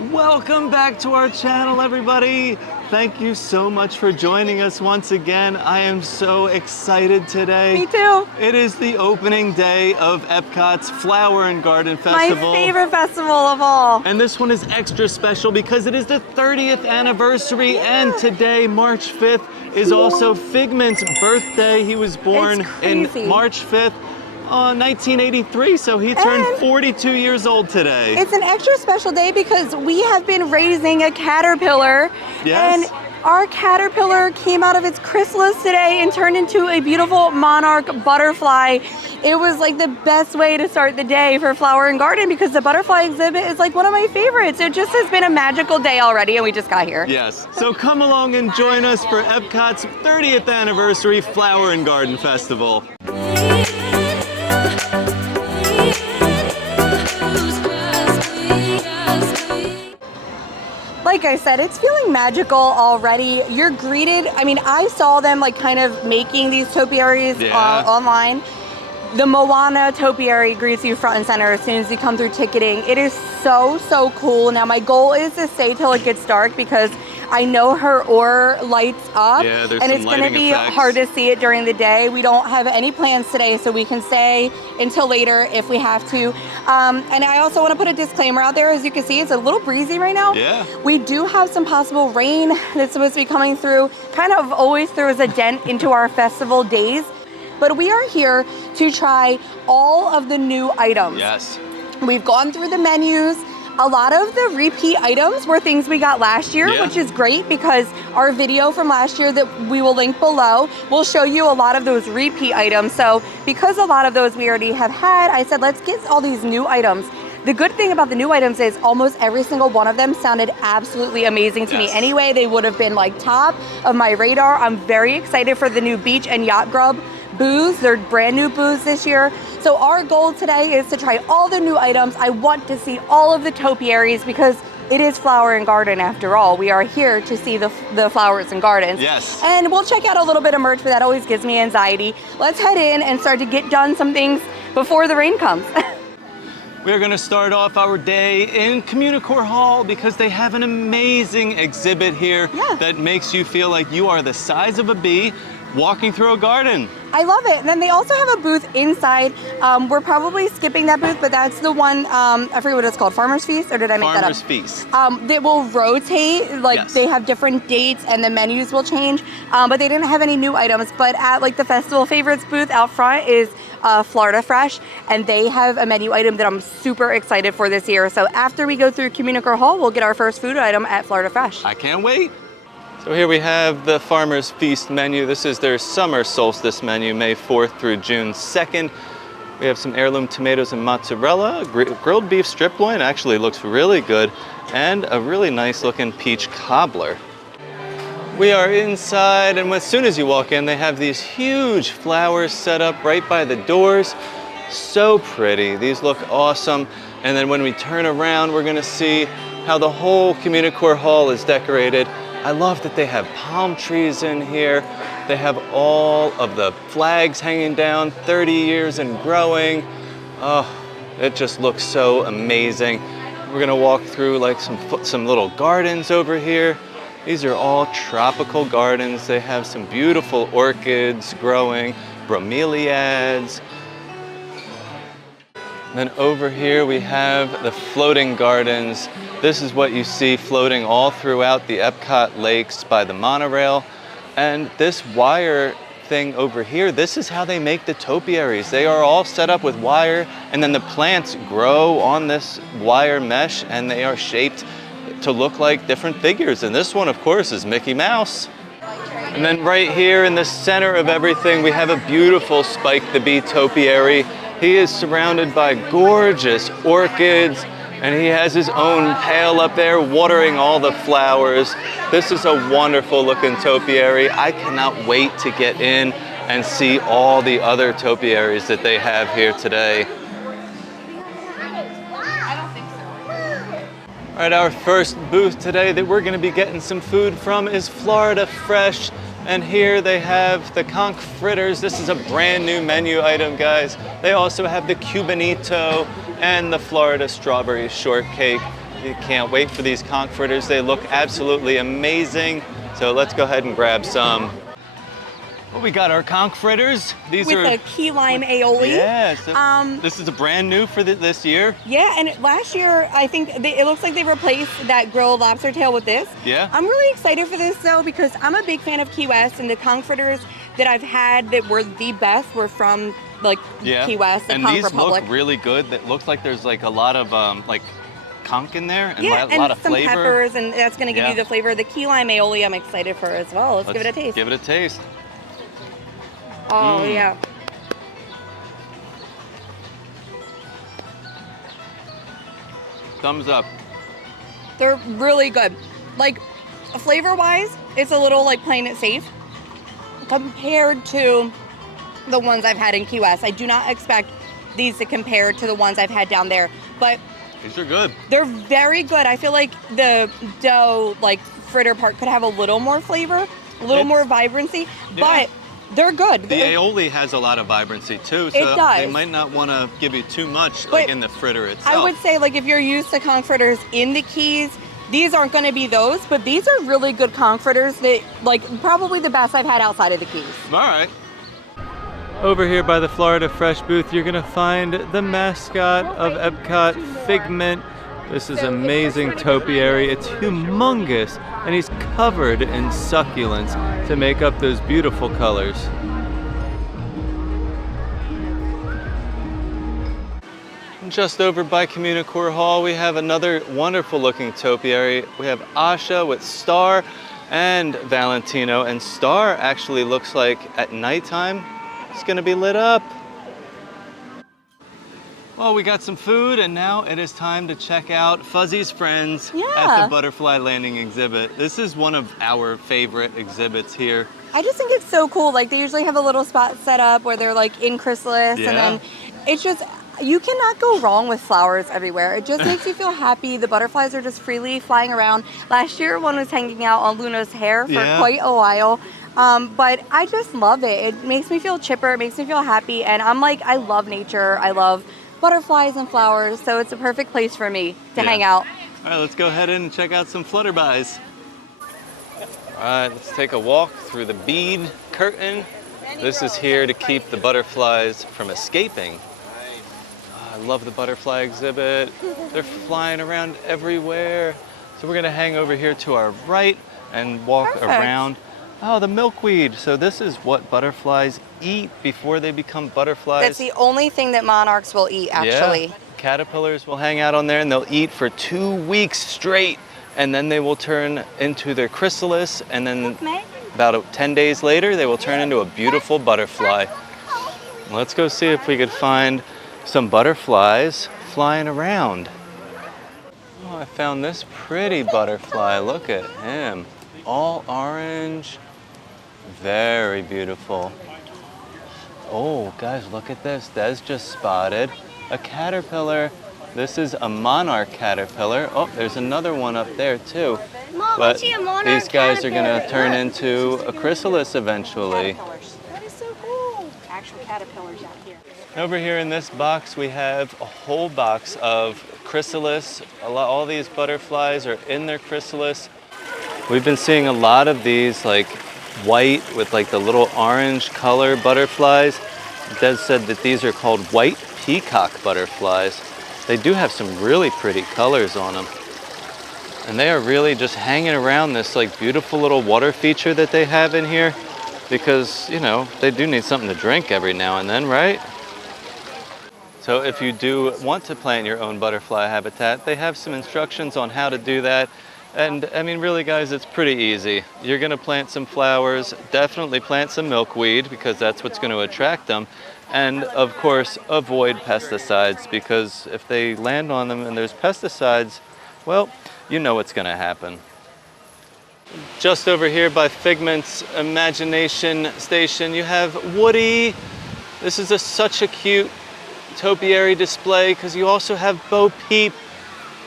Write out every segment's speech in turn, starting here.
Welcome back to our channel, everybody. Thank you so much for joining us once again. I am so excited today. Me too. It is the opening day of Epcot's Flower and Garden Festival. My favorite festival of all. And this one is extra special because it is the 30th anniversary, and today, March 5th, is also Figment's birthday. He was born in March 5th. 1983, so he turned 42 years old today. It's an extra special day because we have been raising a caterpillar. Yes. And our caterpillar came out of its chrysalis today and turned into a beautiful monarch butterfly. It was like the best way to start the day for Flower and Garden because the butterfly exhibit is like one of my favorites. It just has been a magical day already and we just got here. Yes, so come along and join us for Epcot's 30th anniversary Flower and Garden Festival. Like I said, it's feeling magical already. You're greeted, I mean, I saw them like kind of making these topiaries online. The Moana topiary greets you front and center as soon as you come through ticketing. It is so, so cool. Now my goal is to stay till it gets dark because I know her ore lights up, and it's going to be hard to see it during the day. We don't have any plans today, so we can stay until later if we have to. And I also want to put a disclaimer out there. As you can see, it's a little breezy right now. Yeah. We do have some possible rain that's supposed to be coming through. Kind of always throws a dent into our festival days. But we are here to try all of the new items. Yes. We've gone through the menus. A lot of the repeat items were things we got last year, which is great because our video from last year that we will link below will show you a lot of those repeat items. So because a lot of those we already have had, I said, let's get all these new items. The good thing about the new items is almost every single one of them sounded absolutely amazing to me. Anyway, they would have been like top of my radar. I'm very excited for the new Beach and Yacht Grub booths. They're brand new booths this year. So our goal today is to try all the new items. I want to see all of the topiaries because it is Flower and Garden after all. We are here to see the flowers and gardens. Yes. And we'll check out a little bit of merch, but that always gives me anxiety. Let's head in and start to get done some things before the rain comes. We're gonna start off our day in Communicore Hall because they have an amazing exhibit here that makes you feel like you are the size of a bee walking through a garden. I love it. And then they also have a booth inside. We're probably skipping that booth, but that's the one, I forget what it's called, Farmer's Feast, or did I make that up? Farmer's Feast. They will rotate, like they have different dates and the menus will change, but they didn't have any new items. But at like the Festival Favorites booth out front is Florida Fresh, and they have a menu item that I'm super excited for this year. So after we go through Communicore Hall, we'll get our first food item at Florida Fresh. I can't wait. So here we have the Farmer's Feast menu. This is their summer solstice menu, May 4th through June 2nd. We have some heirloom tomatoes and mozzarella, grilled beef strip loin, actually looks really good, and a really nice looking peach cobbler. We are inside, and as soon as you walk in, they have these huge flowers set up right by the doors. So pretty, these look awesome. And then when we turn around, we're gonna see how the whole Communicore Hall is decorated. I love that they have palm trees in here. They have all of the flags hanging down, 30 years and growing. Oh, it just looks so amazing. We're gonna walk through like some little gardens over here. These are all tropical gardens. They have some beautiful orchids growing, bromeliads. Then over here we have the floating gardens. This is what you see floating all throughout the Epcot lakes by the monorail. And this wire thing over here, this is how they make the topiaries. They are all set up with wire, and then the plants grow on this wire mesh, and they are shaped to look like different figures. And this one, of course, is Mickey Mouse. And then right here in the center of everything, we have a beautiful Spike the Bee topiary. He is surrounded by gorgeous orchids, and he has his own pail up there watering all the flowers. This is a wonderful looking topiary. I cannot wait to get in and see all the other topiaries that they have here today. All right, our first booth today that we're gonna be getting some food from is Florida Fresh. And here they have the conch fritters. This is a brand new menu item, guys. They also have the Cubanito and the Florida strawberry shortcake. You can't wait for these conch fritters. They look absolutely amazing. So let's go ahead and grab some. Well, we got our conch fritters. These with are a key lime aioli. Yeah, so this is a brand new for this year. Yeah, and last year I think it looks like they replaced that grilled lobster tail with this. Yeah. I'm really excited for this though because I'm a big fan of Key West, and the conch fritters that I've had that were the best were from like Key West, the and Conch these Republic. look really good. It looks like there's like a lot of like conch in there and yeah, a lot of some flavor. peppers, and that's going to give you the flavor. The key lime aioli I'm excited for as well. Let's give it a taste. Give it a taste. Oh yeah. Thumbs up. They're really good. Like flavor-wise, it's a little like playing it safe compared to the ones I've had in Key West. I do not expect these to compare to the ones I've had down there, but these are good. They're very good. I feel like the dough, like fritter part, could have a little more flavor, a little more vibrancy, but they're good. The aioli has a lot of vibrancy too, so it does. They might not want to give you too much like in the fritter itself. I would say like if you're used to conch fritters in the Keys, these aren't going to be those, but these are really good conch fritters that like probably the best I've had outside of the Keys. All right. Over here by the Florida Fresh booth, you're gonna find the mascot of Epcot, Figment. This is amazing topiary. It's humongous, and he's covered in succulents to make up those beautiful colors. Just over by Communicore Hall, we have another wonderful looking topiary. We have Asha with Star and Valentino, and Star actually looks like at nighttime it's gonna be lit up. Well, we got some food, and now it is time to check out Fuzzy's Friends at the Butterfly Landing exhibit. This is one of our favorite exhibits here. I just think it's so cool. Like they usually have a little spot set up where they're like in chrysalis, and then it's just, you cannot go wrong with flowers everywhere. It just makes you feel happy. The butterflies are just freely flying around. Last year, one was hanging out on Luna's hair for quite a while. But I just love it. It makes me feel chipper. It makes me feel happy. And I'm like, I love nature. I love butterflies and flowers. So it's a perfect place for me to hang out. All right, let's go ahead and check out some flutterbys. All right, let's take a walk through the bead curtain. This is here to keep the butterflies from escaping. I love the butterfly exhibit. They're flying around everywhere. So we're gonna hang over here to our right and walk around. Oh, the milkweed. So this is what butterflies eat before they become butterflies. That's the only thing that monarchs will eat, actually. Yeah. Caterpillars will hang out on there and they'll eat for 2 weeks straight. And then they will turn into their chrysalis. And then about 10 days later, they will turn into a beautiful butterfly. Let's go see if we could find some butterflies flying around. Oh, I found this pretty butterfly. Look at him. All orange. Very beautiful. Oh, guys, look at this. Des just spotted a caterpillar. This is a monarch caterpillar. Oh, there's another one up there too. Mom, but these guys are gonna turn into a chrysalis eventually. That is so cool. Actual caterpillars out here. Over here in this box, we have a whole box of chrysalis. All these butterflies are in their chrysalis. We've been seeing a lot of these like white with like the little orange color butterflies. Des said that these are called white peacock butterflies. They do have some really pretty colors on them. And they are really just hanging around this like beautiful little water feature that they have in here because, you know, they do need something to drink every now and then, right? So if you do want to plant your own butterfly habitat, they have some instructions on how to do that. And I mean, really guys, it's pretty easy. You're gonna plant some flowers, definitely plant some milkweed because that's what's gonna attract them. And of course, avoid pesticides because if they land on them and there's pesticides, well, you know what's gonna happen. Just over here by Figment's Imagination Station, you have Woody. This is such a cute topiary display because you also have Bo Peep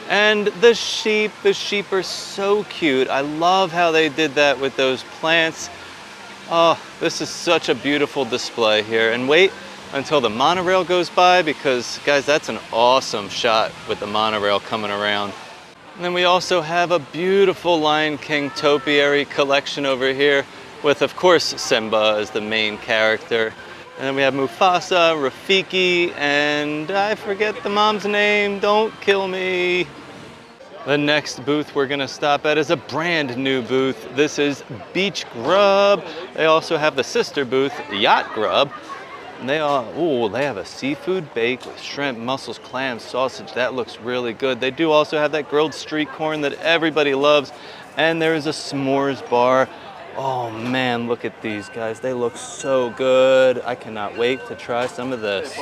and the sheep. The sheep are so cute. I love how they did that with those plants. Oh, this is such a beautiful display here. And wait until the monorail goes by because, guys, that's an awesome shot with the monorail coming around. And then we also have a beautiful Lion King Topiary collection over here with, of course, Simba as the main character. And then we have Mufasa, Rafiki, and I forget the mom's name, don't kill me. The next booth we're gonna stop at is a brand new booth. This is Beach Grub. They also have the sister booth, Yacht Grub. And they have a seafood bake with shrimp, mussels, clams, sausage. That looks really good. They do also have that grilled street corn that everybody loves. And there is a s'mores bar. Oh man, look at these guys. They look so good. I cannot wait to try some of this.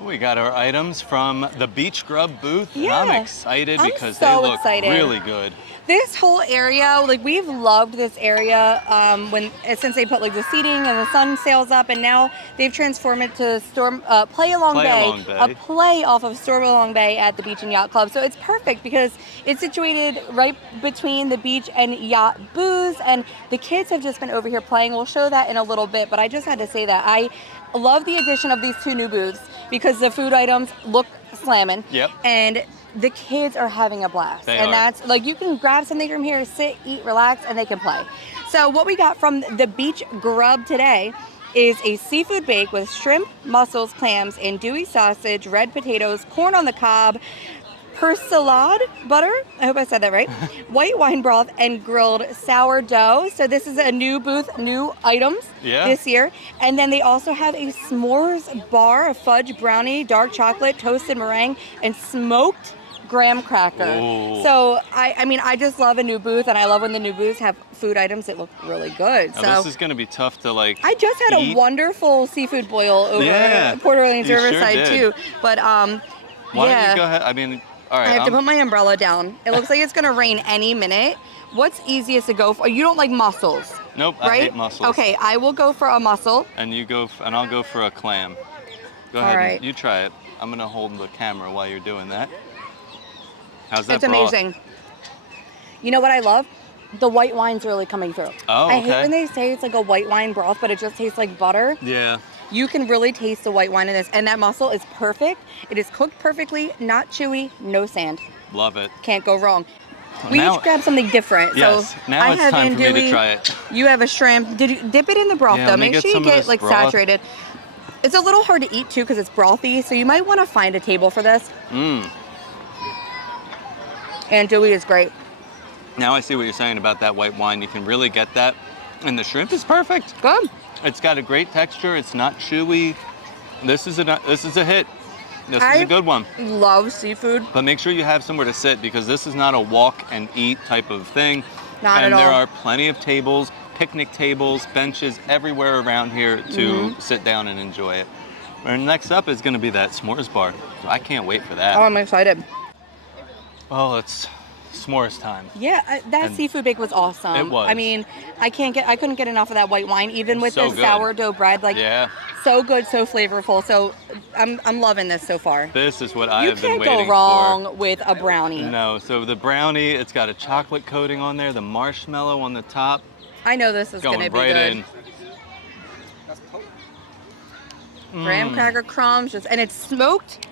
We got our items from the Beach Grub booth. Yeah, I'm excited because so they look excited. really good. This whole area, like we've loved this area since they put like the seating and the sun sails up, and now they've transformed it to Play Along Bay, a play off of Storm Along Bay at the Beach and Yacht Club. So it's perfect because it's situated right between the beach and yacht booths, and the kids have just been over here playing. We'll show that in a little bit, but I just had to say that I love the addition of these two new booths because the food items look slamming. Yep. And the kids are having a blast. They and are. That's like, you can grab something from here, sit, eat, relax, and they can play. So what we got from the Beach Grub today is a seafood bake with shrimp, mussels, clams, andouille sausage, red potatoes, corn on the cob, persilade butter, I hope I said that right, white wine broth, and grilled sourdough. So this is a new booth, new items this year. And then they also have a s'mores bar, a fudge brownie, dark chocolate, toasted meringue, and smoked graham cracker. Ooh. So I mean, I just love a new booth, and I love when the new booths have food items that look really good. Now, So this is gonna be tough to like I just had eat. a wonderful seafood boil over at Port Orleans you sure Riverside did. too. But Why don't you go ahead? I mean, all right. I have to put my umbrella down. It looks like it's gonna rain any minute. What's easiest to go for? You don't like mussels. Nope, right? I hate mussels. Okay, I will go for a mussel. And you go, and I'll go for a clam. Go All ahead, right. you try it. I'm gonna hold the camera while you're doing that. How's that It's broth? amazing. You know what I love? The white wine's really coming through. Oh, I hate okay. when they say it's like a white wine broth, but it just tastes like butter. Yeah. You can really taste the white wine in this, and that mussel is perfect. It is cooked perfectly, not chewy, no sand. Love it. Can't go wrong. We Now- each grabbed something different. Yes. So Now I it's have time for me to andouille, try it. You have a shrimp. Did you dip it in the broth Yeah, though? let me Make get sure you some of get this like broth. saturated. It's a little hard to eat too because it's brothy, so you might want to find a table for this. Mmm. Andouille is great. Now I see what you're saying about that white wine. You can really get that. And the shrimp is perfect. Good. It's got a great texture. It's not chewy. This is a hit. This is a good one. Love seafood. But make sure you have somewhere to sit because this is not a walk and eat type of thing. Not and at there all. are plenty of tables, picnic tables, benches everywhere around here to sit down and enjoy it. And next up is going to be that s'mores bar. So I can't wait for that. Oh, I'm excited. Oh, it's s'mores time. Yeah, that And seafood bake was awesome. it was. I mean, I couldn't get enough of that white wine, even with So the good. sourdough bread. Like, Yeah. so good, so flavorful. So I'm loving this so far. This is what I You have been can't waiting go wrong with a brownie. for. No, so the brownie, it's got a chocolate coating on there, the marshmallow on the top, I know this is going gonna be right good. in. Graham cracker crumbs, and it's smoked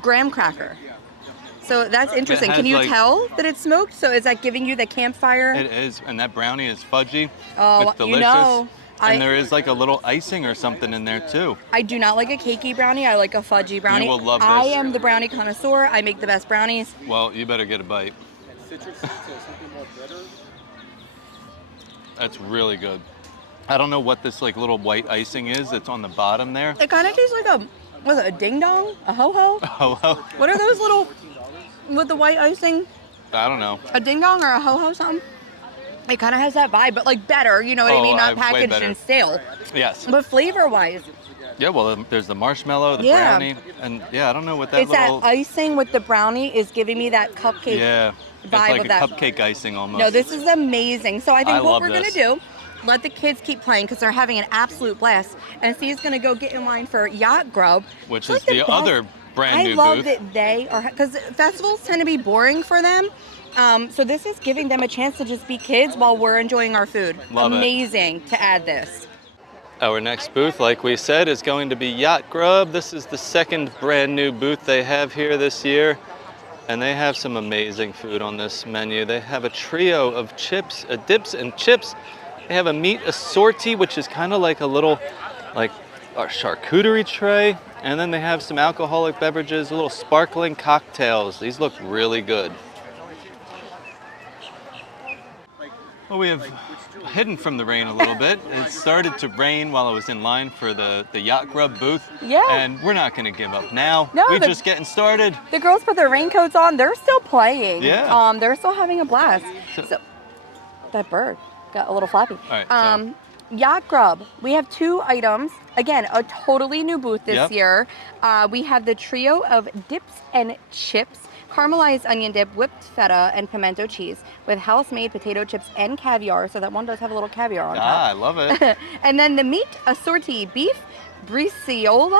graham cracker. So that's interesting. has, Can you like- tell that it's smoked? So is that giving you the campfire? It is, and that brownie is fudgy. Oh, it's delicious. you know, and there is like a little icing or something in there too. I do not like a cakey brownie. I like a fudgy brownie. will love I this. am the brownie connoisseur. I make the best brownies. Well, you better get a bite. That's really good. I don't know what this like little white icing is that's on the bottom there. It kind of tastes like a ding dong, a ho ho. Oh, well, What are those little with the white icing? I don't know. A ding dong or a ho ho something? It kind of has that vibe, but like better. You know what I Oh, mean? Not way packaged better. and stale. Yes. But flavor wise, Yeah, well, there's the marshmallow, the Yeah. brownie, and yeah, I don't know what that it's little... that icing with the brownie is giving me that cupcake. Yeah, it's vibe like of a that. cupcake icing almost. No, this is amazing. So I think I what love we're this. gonna do, let the kids keep playing because they're having an absolute blast. And Steve's gonna go get in line for Yacht Grub, Which It's is like the best- other brand I new love booth. that they are, because festivals tend to be boring for them. So this is giving them a chance to just be kids while we're enjoying our food. Love it. Amazing to add this. Our next booth, like we said, is going to be Yacht Grub. This is the second brand new booth they have here this year. And they have some amazing food on this menu. They have a trio of chips, dips and chips. They have a meat assorti, which is kind of like a little, like a charcuterie tray. And then they have some alcoholic beverages, little sparkling cocktails. These look really good. Well, we have hidden from the rain a little bit. It started to rain while I was in line for the Yacht Grub booth. Yeah. And we're not going to give up now. No, we're just getting started. The girls put their raincoats on. They're still playing. Yeah. They're still having a blast. So that bird got a little flappy. All right, Yacht Grub. We have 2 items. Again, a totally new booth this year. We have the trio of dips and chips. Caramelized onion dip, whipped feta, and pimento cheese with house-made potato chips and caviar. So that one does have a little caviar on top. Ah, I love it. And then the meat assorti, beef braciole,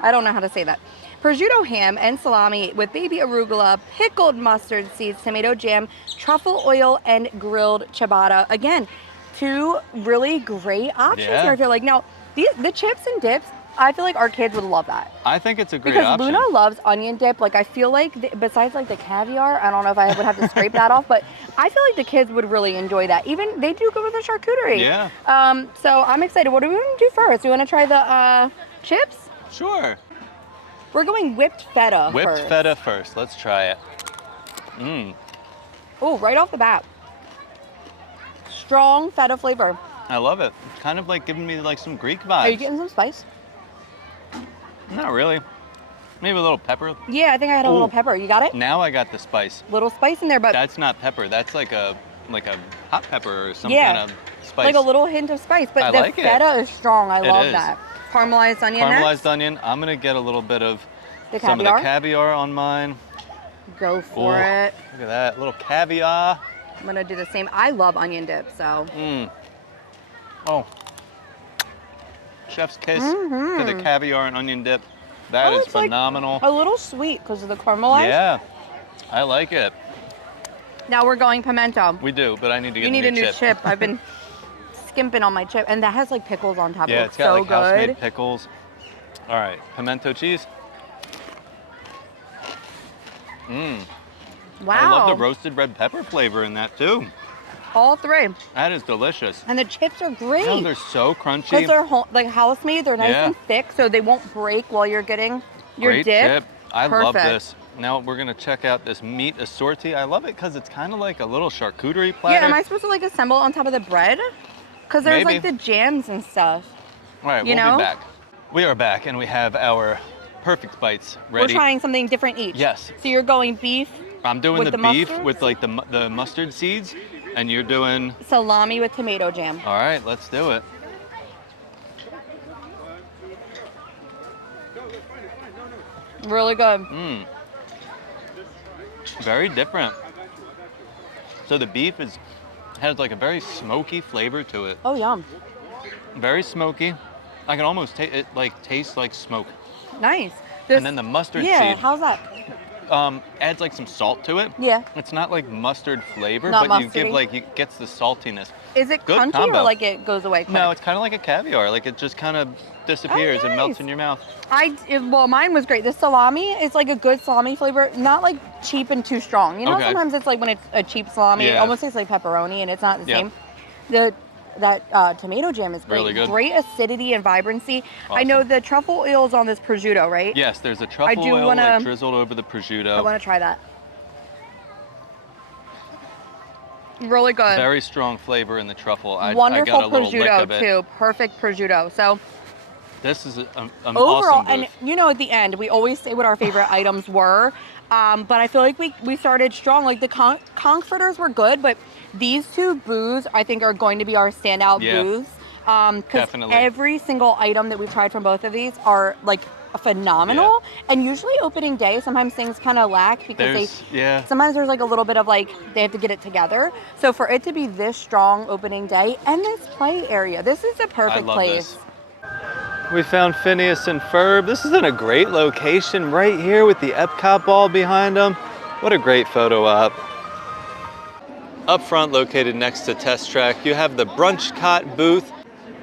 I don't know how to say that. Prosciutto ham and salami with baby arugula, pickled mustard seeds, tomato jam, truffle oil, and grilled ciabatta. Again, 2 really great options here. I feel like now the chips and dips, I feel like our kids would love that. I think it's a great because option. Luna loves onion dip. Like I feel like besides like the caviar, I don't know if I would have to scrape that off, but I feel like the kids would really enjoy that. Even they do go with the charcuterie. Yeah. So I'm excited. What do we want to do first? Do you want to try the chips? Sure. We're going whipped feta Whipped first. feta first. Let's try it. Oh, right off the bat. Strong feta flavor. I love it. It's kind of like giving me like some Greek vibes. Are you getting some spice? Not really. Maybe a little pepper. Yeah, I think I had a little pepper. You got it? Now I got the spice. Little spice in there, but That's not pepper. That's like a hot pepper or some Yeah. kind of spice. like a little hint of spice. But I the like it. feta is strong. I love is. that. Caramelized onion Caramelized next. onion. I'm gonna get a little bit of The some of caviar. the caviar on mine. Go for Ooh, it. Look at that, little caviar. I'm gonna do the same. I love onion dip, so. Oh, chef's kiss to the caviar and onion dip. That is it's like phenomenal. a little sweet because of the caramelized. Yeah, I like it. Now we're going pimento. We do, but I need to get You need a new chip. chip. I've been skimping on my chip, and that has like pickles on top. Yeah, It it's looks got so like house-made good. pickles. All right, pimento cheese. Wow. I love the roasted red pepper flavor in that too. All 3. That is delicious. And the chips are great. Oh, they're so crunchy. Because they're like house made, they're nice and thick, so they won't break while you're getting your Great dip. chip. I love Perfect. this. Now we're gonna check out this meat assorti. I love it because it's kind of like a little charcuterie platter. Yeah, am I supposed to like assemble on top of the bread? Because there's Maybe. like the jams and stuff. All right, you we'll know? be back. We are back and we have our perfect bites ready. We're trying something different each. Yes. So you're going beef, I'm doing with the the beef mustard? with like the mustard seeds, and you're doing. salami with tomato jam. All right, let's do it. Really good. Very different. So the beef has like a very smoky flavor to it. Oh, yum. Very smoky. I can almost taste it. Like tastes like smoke. Nice. And then the mustard Yeah, seed how's that? adds like some salt to it. Yeah. It's not like mustard flavor, Not but you give mustardy. like it gets the saltiness. Is it Good crunchy combo. or like it goes away quick? No, it's kind of like a caviar. Like it just kind of disappears and melts nice. in your mouth. Well, mine was great. The salami is like a good salami flavor, not like cheap and too strong. You know, Okay. sometimes it's like when it's a cheap salami, it Yeah. almost tastes like pepperoni, and it's not the Yep. same. That tomato jam is great. Really good. Great acidity and vibrancy. I Awesome. know the truffle oil is on this prosciutto, right? Yes, there's a truffle do oil wanna- like drizzled over the prosciutto. I want to try that. Really good. Very strong flavor in the truffle. I Wonderful got a little lick prosciutto of it. too. Perfect prosciutto. So This is an overall, awesome and booth. you know, at the end, we always say what our favorite items were. But I feel like we started strong. Like the conch fritters were good, but these 2 booths I think are going to be our standout Yeah. booths. Because Definitely. every single item that we've tried from both of these are like phenomenal. And usually opening day, sometimes things kind of lack because sometimes there's like a little bit of like they have to get it together. So for it to be this strong opening day and this play area, this is a perfect place. We found Phineas and Ferb. This is in a great location right here with the Epcot ball behind them. What a great photo op. Up front, located next to Test Track, you have the Brunch Cot booth.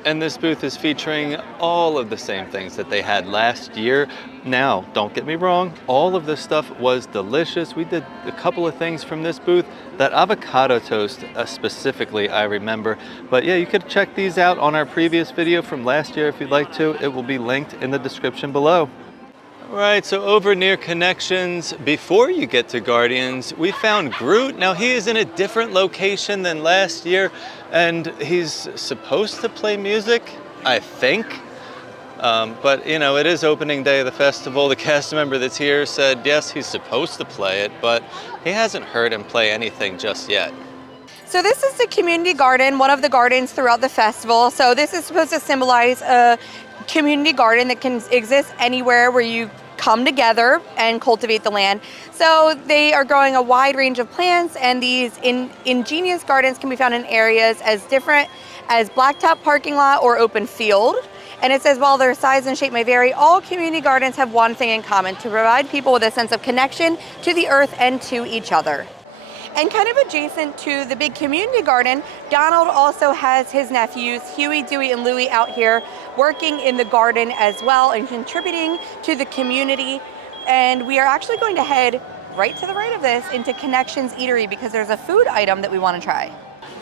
And this booth is featuring all of the same things that they had last year. Now, don't get me wrong, all of this stuff was delicious. We did a couple of things from this booth. That avocado toast specifically, I remember. But yeah, you could check these out on our previous video from last year if you'd like to. It will be linked in the description below. All right, so over near Connections, before you get to Guardians, we found Groot. Now he is in a different location than last year, and he's supposed to play music, I think. But you know, it is opening day of the festival. The cast member that's here said, yes, he's supposed to play it, but he hasn't heard him play anything just yet. So this is the community garden, one of the gardens throughout the festival. So this is supposed to symbolize a community garden that can exist anywhere where you come together and cultivate the land. So they are growing a wide range of plants, and these ingenious gardens can be found in areas as different as blacktop parking lot or open field. And it says, while their size and shape may vary, all community gardens have one thing in common: to provide people with a sense of connection to the earth and to each other. And kind of adjacent to the big community garden, Donald also has his nephews, Huey, Dewey, and Louie, out here working in the garden as well and contributing to the community. And we are actually going to head right to the right of this into Connections Eatery because there's a food item that we want to try.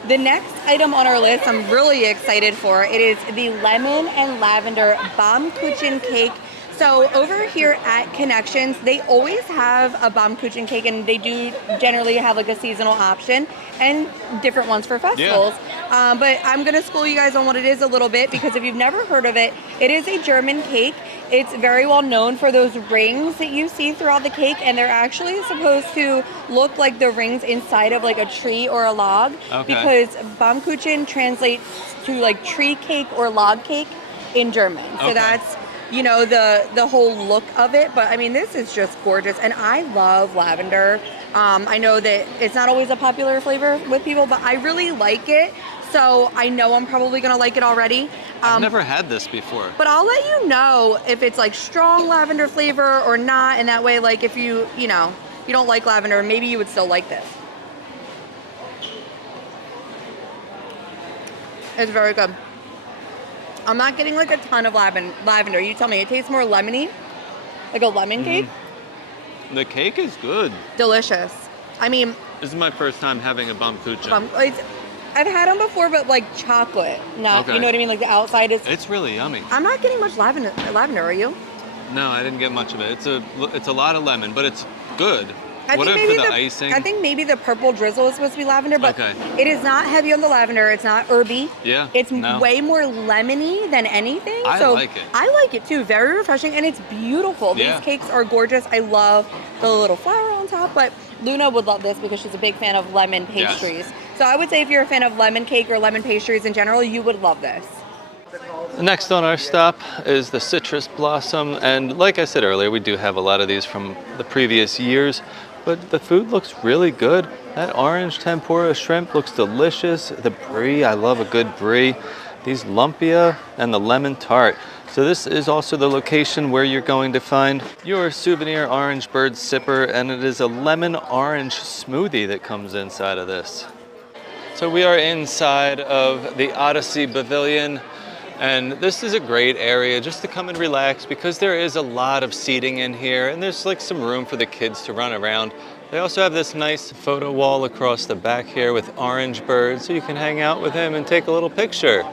The next item on our list I'm really excited for. It is the lemon and lavender Baumkuchen cake. So over here at Connections, they always have a Baumkuchen cake, and they do generally have like a seasonal option and different ones for festivals. Yeah. But I'm gonna school you guys on what it is a little bit, because if you've never heard of it, it is a German cake. It's very well known for those rings that you see throughout the cake, and they're actually supposed to look like the rings inside of like a tree or a log. Okay. Because Baumkuchen translates to like tree cake or log cake in German. So okay. That's, you know, the whole look of it. But I mean, this is just gorgeous, and I love lavender. I know that it's not always a popular flavor with people, but I really like it. So I know I'm probably gonna like it already. I've never had this before. But I'll let you know if it's like strong lavender flavor or not, and that way, like if you know, you don't like lavender, maybe you would still like this. It's very good. I'm not getting like a ton of lavender. You tell me, it tastes more lemony, like a lemon cake. The cake is good. Delicious. I mean, this is my first time having a Baumkuchen. I've had them before, but like chocolate, not, okay. You know what I mean? Like the outside is. It's really yummy. I'm not getting much lavender, are you? No, I didn't get much of it. It's a lot of lemon, but it's good. I think maybe the purple drizzle is supposed to be lavender, but okay. It is not heavy on the lavender. It's not herby. Yeah. It's way more lemony than anything. I like it. I like it too. Very refreshing, and it's beautiful. Yeah. These cakes are gorgeous. I love the little flower on top, but Luna would love this because she's a big fan of lemon pastries. Yes. So I would say if you're a fan of lemon cake or lemon pastries in general, you would love this. Next on our stop is the citrus blossom, and like I said earlier, we do have a lot of these from the previous years. But the food looks really good. That orange tempura shrimp looks delicious. The brie, I love a good brie. These lumpia and the lemon tart. So this is also the location where you're going to find your souvenir orange bird sipper, and it is a lemon orange smoothie that comes inside of this. So we are inside of the Odyssey Pavilion, and this is a great area just to come and relax because there is a lot of seating in here, and there's like some room for the kids to run around. They also have this nice photo wall across the back here with Orange Bird, so you can hang out with him and take a little picture.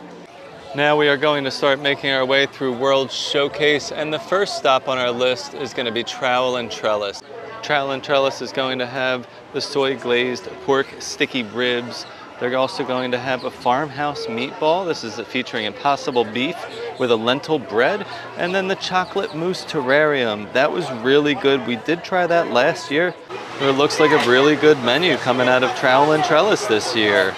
Now we are going to start making our way through World Showcase, and the first stop on our list is going to be Trowel and Trellis. Trowel and Trellis is going to have the soy glazed pork sticky ribs. They're also going to have a farmhouse meatball. This is featuring impossible beef with a lentil bread. And then the chocolate mousse terrarium. That was really good. We did try that last year. It looks like a really good menu coming out of Trowel and Trellis this year.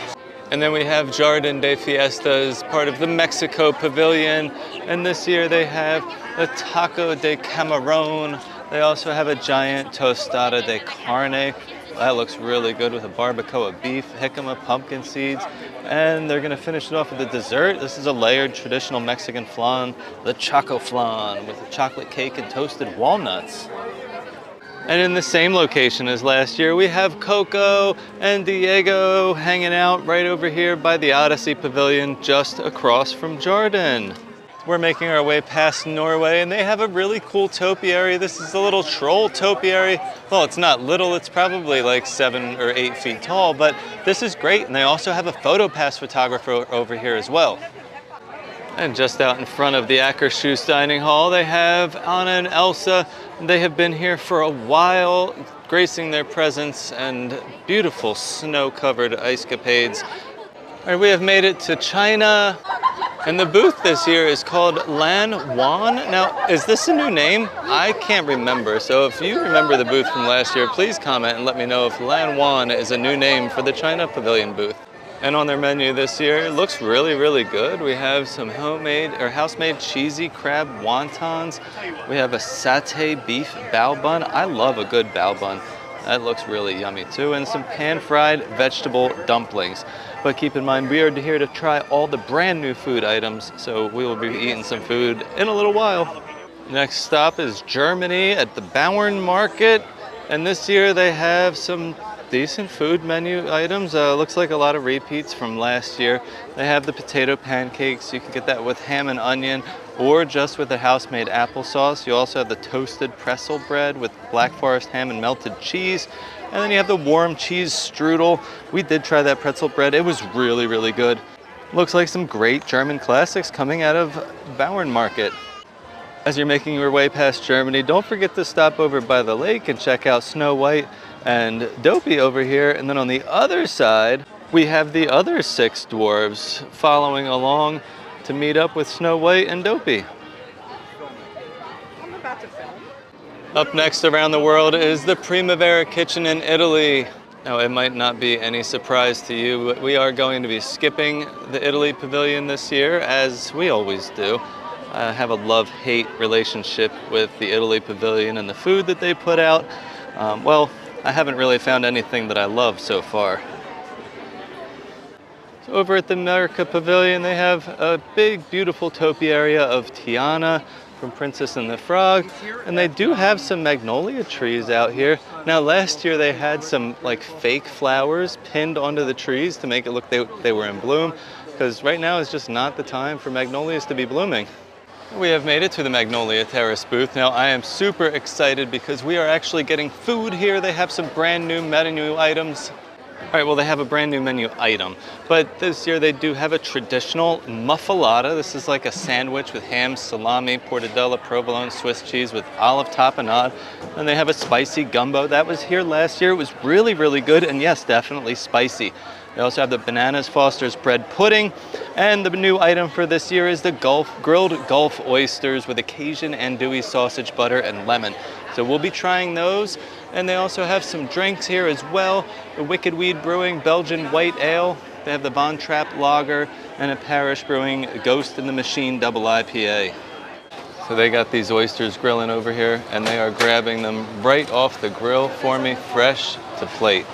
And then we have Jardin de Fiesta as part of the Mexico Pavilion. And this year they have the Taco de Camarón. They also have a giant tostada de carne. That looks really good with a barbacoa beef, jicama pumpkin seeds, and they're gonna finish it off with a dessert. This is a layered traditional Mexican flan, the Choco Flan, with a chocolate cake and toasted walnuts. And in the same location as last year, we have Coco and Diego hanging out right over here by the Odyssey Pavilion just across from Jordan. We're making our way past Norway, and they have a really cool topiary. This is a little troll topiary. Well, it's not little, it's probably like 7 or 8 feet tall, but this is great. And they also have a PhotoPass photographer over here as well. And just out in front of the Akershus Dining Hall, they have Anna and Elsa. They have been here for a while, gracing their presence and beautiful snow-covered ice-capades. All right, we have made it to China, and the booth this year is called Lan Wan. Now, is this a new name? I can't remember, so if you remember the booth from last year, please comment and let me know if Lan Wan is a new name for the China Pavilion booth. And on their menu this year, it looks really, really good. We have some homemade or house-made cheesy crab wontons. We have a satay beef bao bun. I love a good bao bun. That looks really yummy too. And some pan-fried vegetable dumplings. But keep in mind, we are here to try all the brand new food items, so we will be eating some food in a little while. Next stop is Germany at the Bauern Market. And this year they have some decent food menu items. Looks like a lot of repeats from last year. They have the potato pancakes. You can get that with ham and onion or just with the house-made applesauce. You also have the toasted pretzel bread with Black Forest ham and melted cheese. And then you have the warm cheese strudel. We did try that pretzel bread. It was really, really good. Looks like some great German classics coming out of Bauern Market. As you're making your way past Germany, don't forget to stop over by the lake and check out Snow White and Dopey over here. And then on the other side, we have the other 6 dwarves following along to meet up with Snow White and Dopey. I'm about to film. Up next around the world is the Primavera Kitchen in Italy. Now, it might not be any surprise to you, but we are going to be skipping the Italy Pavilion this year, as we always do. I have a love-hate relationship with the Italy Pavilion and the food that they put out. Well, I haven't really found anything that I love so far. So over at the America Pavilion, they have a big, beautiful topiary of Tiana from Princess and the Frog, and they do have some magnolia trees out here. Now, last year they had some like fake flowers pinned onto the trees to make it look they were in bloom, because right now is just not the time for magnolias to be blooming. We have made it to the Magnolia Terrace booth. Now, I am super excited because we are actually getting food here. They have some brand new menu items. All right, well, they have a brand new menu item, but this year they do have a traditional muffalata. This is like a sandwich with ham, salami, portadella, provolone, Swiss cheese with olive tapenade. And they have a spicy gumbo. That was here last year. It was really, really good, and yes, definitely spicy. They also have the Bananas Foster's bread pudding, and the new item for this year is the grilled Gulf oysters with Cajun andouille sausage, butter, and lemon. So we'll be trying those, and they also have some drinks here as well. The Wicked Weed Brewing Belgian White Ale. They have the Von Trapp Lager, and a Parish Brewing Ghost in the Machine Double IPA. So they got these oysters grilling over here, and they are grabbing them right off the grill for me, fresh to plate.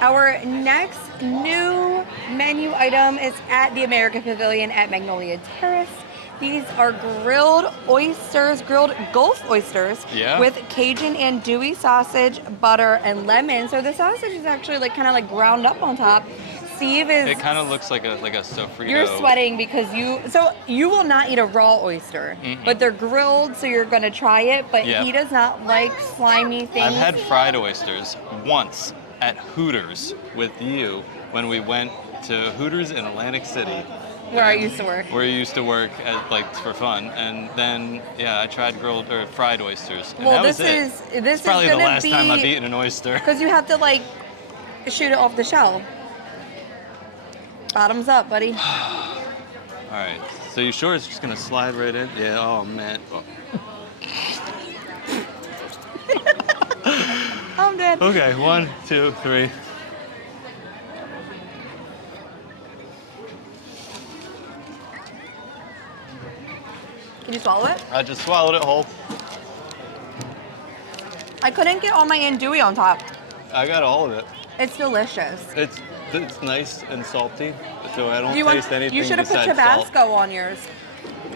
Our next new menu item is at the America Pavilion at Magnolia Terrace. These are grilled oysters, grilled Gulf oysters with Cajun andouille sausage, butter, and lemon. So the sausage is actually like kind of like ground up on top. Steve is. It kind of looks like a sofrito. You're sweating because you will not eat a raw oyster, but they're grilled, so you're gonna try it. But he does not like slimy things. I've had fried oysters once at Hooters with you when we went to Hooters in Atlantic City. Where I used to work. Where you used to work for fun, and then I tried grilled or fried oysters. And well, this is probably the last time I've eaten an oyster. Because you have to like shoot it off the shell. Bottoms up, buddy. All right. So you sure it's just gonna slide right in? Yeah. Oh man. Oh. I'm dead. Okay. 1, 2, 3. Can you swallow it? I just swallowed it whole. I couldn't get all my andouille on top. I got all of it. It's delicious. It's nice and salty, so I don't taste anything. You should have put Tabasco on yours.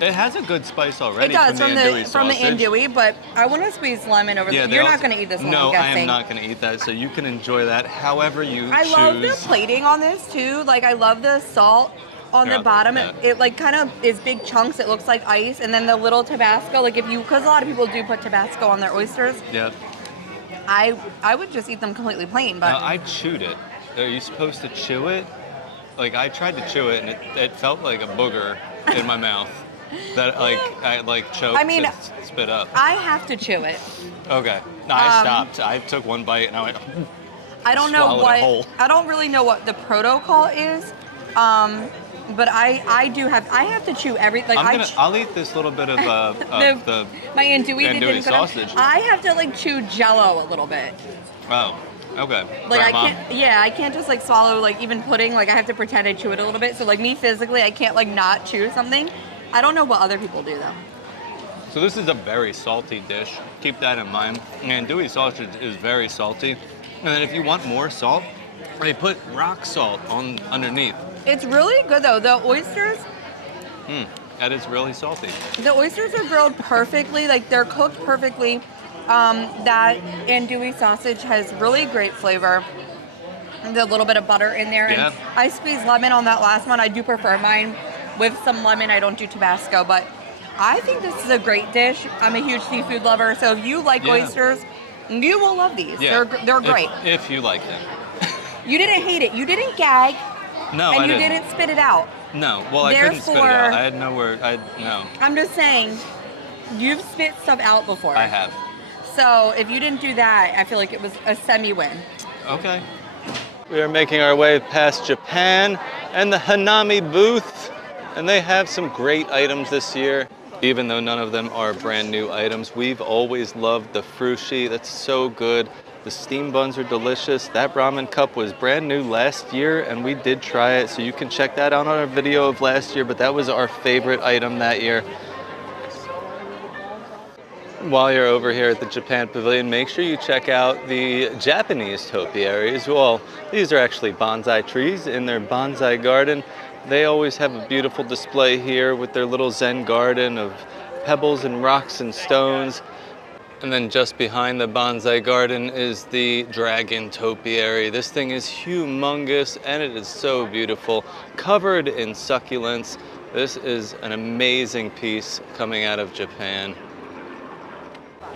It has a good spice already. It does from the andouille, but I want to squeeze lemon over there. You're not going to eat this one, No, I'm guessing. I am not going to eat that, so you can enjoy that however you choose. I love the plating on this too. Like, I love the salt on the bottom. It like kind of is big chunks. It looks like ice, and then the little Tabasco. Like, because a lot of people do put Tabasco on their oysters. Yep. I would just eat them completely plain, but no, I chewed it. Are you supposed to chew it? Like, I tried to chew it, and it felt like a booger in my mouth that I choked and spit up. I have to chew it. Okay. No, I stopped. I took one bite and I went. I don't know what. I don't really know what the protocol is. But I have to chew everything. Like, I'll eat this little bit of my andouille sausage. I have to like chew Jello a little bit. Oh, okay. Like, I can't just like swallow like even pudding. Like, I have to pretend I chew it a little bit. So like me physically, I can't like not chew something. I don't know what other people do though. So this is a very salty dish. Keep that in mind. Andouille sausage is very salty. And then if you want more salt, they put rock salt underneath. It's really good though. The oysters. That is really salty. The oysters are grilled perfectly. Like, they're cooked perfectly. That andouille sausage has really great flavor. And a little bit of butter in there. Yeah. And I squeeze lemon on that last one. I do prefer mine with some lemon. I don't do Tabasco, but I think this is a great dish. I'm a huge seafood lover, so if you like oysters, you will love these. Yeah. They're great. If you like them. You didn't hate it. You didn't gag. No, and I you didn't spit it out. No, well, I couldn't spit it out. I had nowhere. No. I'm just saying, you've spit stuff out before. I have. So if you didn't do that, I feel like it was a semi-win. Okay. We are making our way past Japan and the Hanami booth, and they have some great items this year. Even though none of them are brand new items, we've always loved the frushi. That's so good. The steam buns are delicious. That ramen cup was brand new last year, and we did try it, so you can check that out on our video of last year, but that was our favorite item that year. While you're over here at the Japan Pavilion, make sure you check out the Japanese topiary as well. These are actually bonsai trees in their bonsai garden. They always have a beautiful display here with their little Zen garden of pebbles and rocks and stones. And then just behind the bonsai garden is the dragon topiary. This thing is humongous and it is so beautiful, covered in succulents. This is an amazing piece coming out of Japan.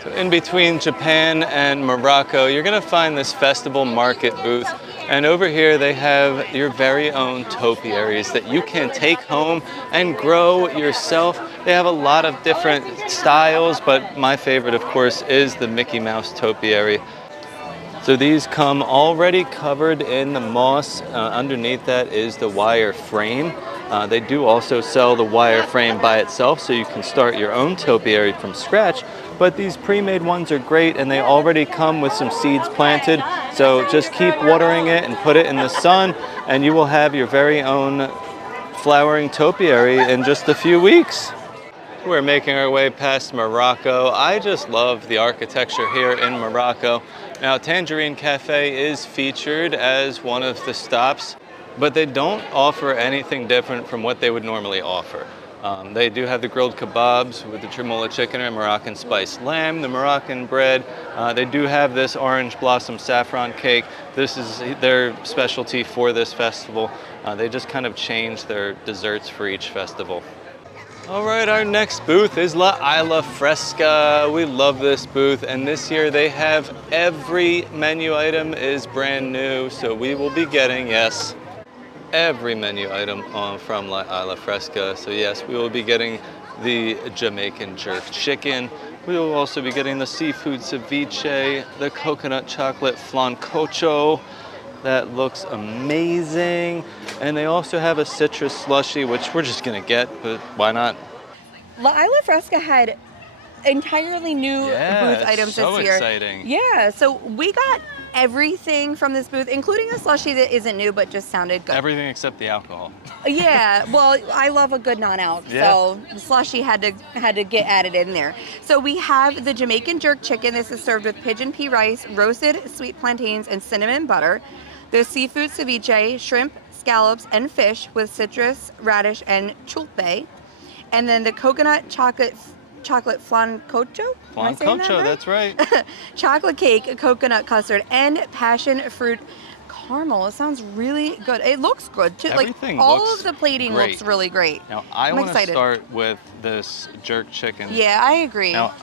So in between Japan and Morocco, you're gonna find this festival market booth. And over here they have your very own topiaries that you can take home and grow yourself. They have a lot of different styles, but my favorite, of course, is the Mickey Mouse topiary. So these come already covered in the moss. Underneath that is the wire frame. They do also sell the wire frame by itself, so you can start your own topiary from scratch. But these pre-made ones are great, and they already come with some seeds planted. So just keep watering it and put it in the sun, and you will have your very own flowering topiary in just a few weeks. We're making our way past Morocco. I just love the architecture here in Morocco. Now, Tangerine Cafe is featured as one of the stops, but they don't offer anything different from what they would normally offer. They do have the grilled kebabs with the trimola chicken and Moroccan spiced lamb, the Moroccan bread. They do have this orange blossom saffron cake. This is their specialty for this festival. They just kind of change their desserts for each festival. All right, our next booth is La Isla Fresca. We love this booth, and this year they have every menu item is brand new, so we will be getting, yes, every menu item from La Isla Fresca. So yes, we will be getting the Jamaican jerk chicken. We will also be getting the seafood ceviche, the coconut chocolate flancocho. That looks amazing. And they also have a citrus slushy, which we're just gonna get, but why not? La Isla Fresca had entirely new booth items this year. So exciting. Yeah, so we got everything from this booth, including a slushie that isn't new but just sounded good. Everything except the alcohol. Yeah, well, I love a good non-alc, so the slushie had to get added in there. So we have the Jamaican jerk chicken. This is served with pigeon pea rice, roasted sweet plantains, and cinnamon butter. The seafood ceviche, shrimp, scallops, and fish with citrus, radish, and chulpe. And then the coconut chocolate flan cocho. Flan cocho, that's right. Chocolate cake, coconut custard, and passion fruit caramel. It sounds really good. It looks good too. Everything like all looks of the plating great. looks really great. Now I I'm want to excited. start with this jerk chicken. Yeah, I agree. Now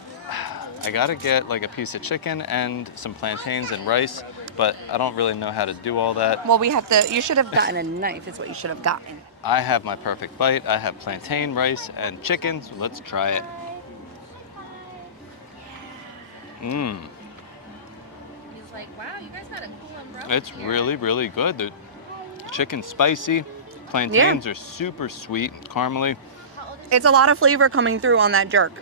I gotta get like a piece of chicken and some plantains and rice, but I don't really know how to do all that. Well, we have to. You should have gotten a knife. Is what you should have gotten. I have my perfect bite. I have plantain, rice, and chicken. So let's try it. Mmm. He's like, wow, you guys got a cool umbrella. It's here. really, really good. The chicken's spicy. Plantains are super sweet, caramely. It's a lot of flavor coming through on that jerk.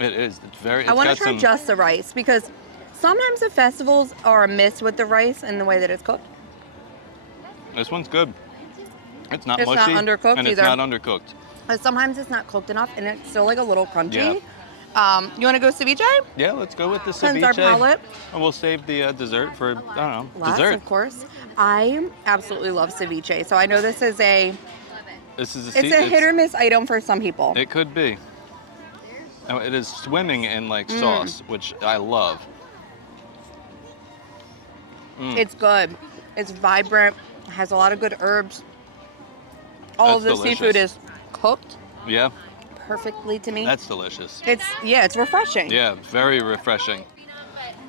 It is. It's very. I want to try just the rice because sometimes the festivals are a miss with the rice and the way that it's cooked. This one's good. It's not It's not mushy. undercooked and either. it's not undercooked. But sometimes it's not cooked enough and it's still like a little crunchy. Yeah. You want to go ceviche? Yeah, let's go with the Cleanse ceviche. our palate. And we'll save the dessert for, I don't know, Last, dessert. of course. I absolutely love ceviche. So I know this is This is it's a hit or miss item for some people. It could be. Oh, it is swimming in like sauce, which I love. It's good. It's vibrant. Has a lot of good herbs. All of the That's seafood delicious. is cooked Yeah, perfectly to me. that's delicious. It's refreshing. Yeah, very refreshing.